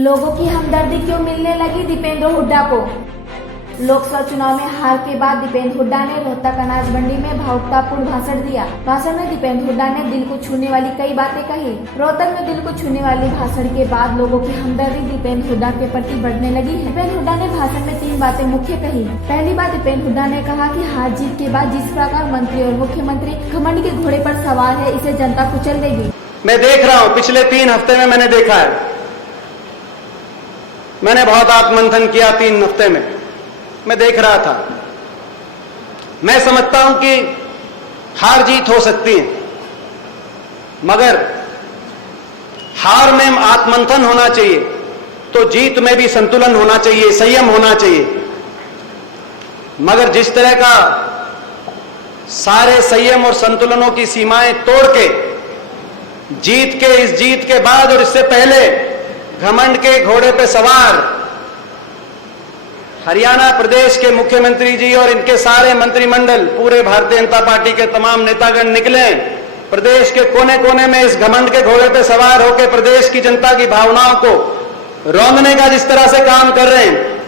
लोगों की हमदर्दी क्यों मिलने लगी दीपेंद्र हुड्डा को। लोकसभा चुनाव में हार के बाद दीपेंद्र हुड्डा ने रोहतक अनाज मंडी में भावुकतापूर्ण भाषण दिया। भाषण में दीपेंद्र हुड्डा ने दिल को छूने वाली कई बातें कही। रोहतक में दिल को छूने वाली भाषण के बाद लोगों की हमदर्दी दीपेंद्र हुड्डा के प्रति बढ़ने लगी है। दीपेंद्र हुड्डा ने भाषण में 3 बातें मुख्य कही। पहली बात, दीपेंद्र हुड्डा ने कहा कि हार जीत के बाद जिस प्रकार मंत्री और मुख्यमंत्री घमंड के घोड़े पर सवार है, इसे जनता कुचल देगी। मैं देख रहा हूँ, पिछले 3 हफ्ते में मैंने देखा है, मैंने बहुत आत्ममंथन किया। 3 हफ्ते में मैं देख रहा था। मैं समझता हूं कि हार जीत हो सकती है, मगर हार में आत्ममंथन होना चाहिए तो जीत में भी संतुलन होना चाहिए, संयम होना चाहिए। मगर जिस तरह का सारे संयम और संतुलनों की सीमाएं तोड़ के इस जीत के बाद और इससे पहले घमंड के घोड़े पे सवार हरियाणा प्रदेश के मुख्यमंत्री जी और इनके सारे मंत्रिमंडल, पूरे भारतीय जनता पार्टी के तमाम नेतागण निकले, प्रदेश के कोने कोने में इस घमंड के घोड़े पे सवार होकर प्रदेश की जनता की भावनाओं को रौंदने का जिस तरह से काम कर रहे हैं,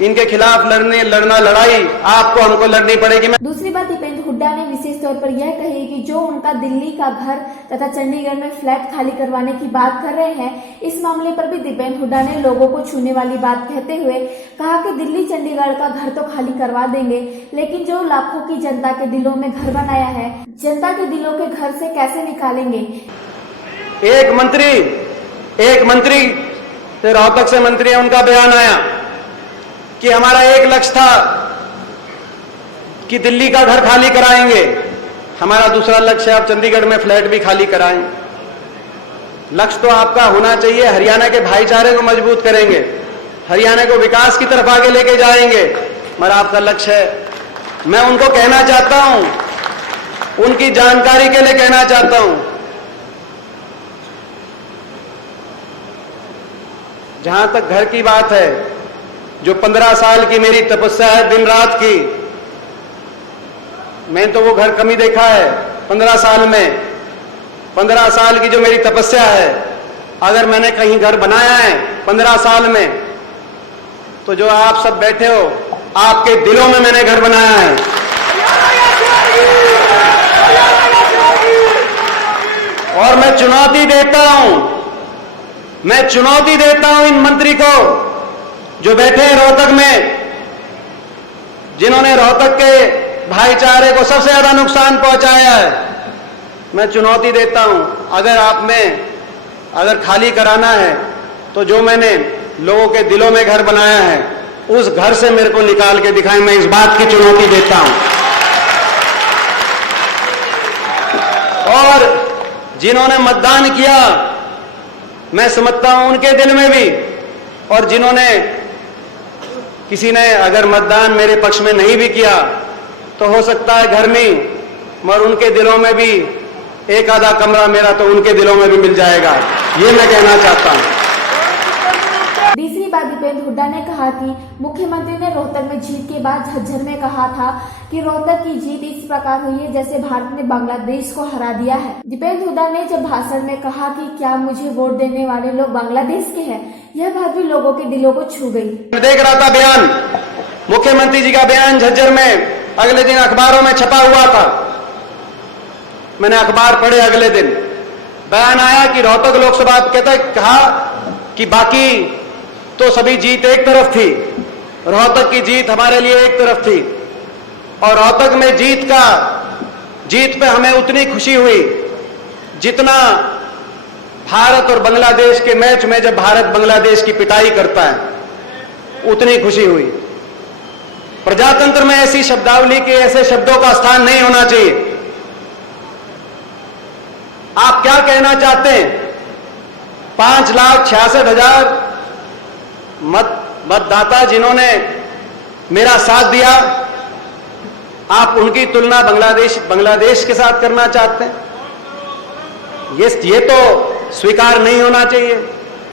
इनके खिलाफ लड़ाई आपको हमको लड़नी पड़ेगी। दूसरी बात, दीपेंद्र हुड्डा ने विशेष तौर पर यह कही कि जो उनका दिल्ली का घर तथा चंडीगढ़ में फ्लैट खाली करवाने की बात कर रहे हैं, इस मामले पर भी दीपेंद्र हुड्डा ने लोगों को छूने वाली बात कहते हुए कहा कि दिल्ली चंडीगढ़ का घर तो खाली करवा देंगे, लेकिन जो लाखों की जनता के दिलों में घर बनाया है, जनता के दिलों के घर से कैसे निकालेंगे। एक मंत्री रोहतक से मंत्री है, उनका बयान आया कि हमारा एक लक्ष्य था कि दिल्ली का घर खाली कराएंगे, हमारा दूसरा लक्ष्य है अब चंडीगढ़ में फ्लैट भी खाली कराएं। लक्ष्य तो आपका होना चाहिए, हरियाणा के भाईचारे को मजबूत करेंगे, हरियाणा को विकास की तरफ आगे लेके जाएंगे, मगर आपका लक्ष्य है। मैं उनको कहना चाहता हूं, उनकी जानकारी के लिए कहना चाहता हूं, जहां तक घर की बात है, जो 15 साल की मेरी तपस्या है दिन रात की, मैं तो वो घर कम ही देखा है 15 साल में। 15 साल की जो मेरी तपस्या है, अगर मैंने कहीं घर बनाया है 15 साल में, तो जो आप सब बैठे हो, आपके दिलों में मैंने घर बनाया है। और मैं चुनौती देता हूं इन मंत्री को जो बैठे हैं रोहतक में, जिन्होंने रोहतक के भाईचारे को सबसे ज्यादा नुकसान पहुंचाया है। मैं चुनौती देता हूं, अगर खाली कराना है तो जो मैंने लोगों के दिलों में घर बनाया है, उस घर से मेरे को निकाल के दिखाएं। मैं इस बात की चुनौती देता हूं। और जिन्होंने मतदान किया, मैं समझता हूं उनके दिल में भी, और जिन्होंने किसी ने अगर मतदान मेरे पक्ष में नहीं भी किया तो हो सकता है घर में, मगर उनके दिलों में भी एक आधा कमरा मेरा तो उनके दिलों में भी मिल जाएगा, ये मैं कहना चाहता हूं। तीसरी बात, दीपेंद्र हुड्डा ने कहा कि मुख्यमंत्री ने रोहतक में जीत के बाद झज्जर में कहा था कि रोहतक की जीत इस प्रकार हुई है जैसे भारत ने बांग्लादेश को हरा दिया है। दीपेंद्र हुड्डा ने जब भाषण में कहा कि क्या मुझे वोट देने वाले लोग बांग्लादेश के हैं, यह बात भी लोगों के दिलों को छू गई। मैं देख रहा था बयान, मुख्यमंत्री जी का बयान झज्जर में अगले दिन अखबारों में छपा हुआ था। मैंने अखबार पढ़े, अगले दिन बयान आया कि रोहतक लोकसभा कहा कि बाकी तो सभी जीत एक तरफ थी, रोहतक की जीत हमारे लिए एक तरफ थी, और रोहतक में जीत पे हमें उतनी खुशी हुई जितना भारत और बांग्लादेश के मैच में जब भारत बांग्लादेश की पिटाई करता है, उतनी खुशी हुई। प्रजातंत्र में ऐसी शब्दावली के ऐसे शब्दों का स्थान नहीं होना चाहिए। आप क्या कहना चाहते हैं? 5,66,000 मतदाता जिन्होंने मेरा साथ दिया, आप उनकी तुलना बांग्लादेश के साथ करना चाहते हैं? ये तो स्वीकार नहीं होना चाहिए।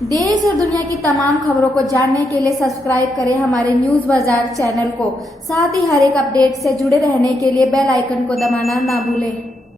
देश और दुनिया की तमाम खबरों को जानने के लिए सब्सक्राइब करें हमारे न्यूज बाजार चैनल को। साथ ही हर एक अपडेट से जुड़े रहने के लिए बेल आइकन को दबाना ना भूलें।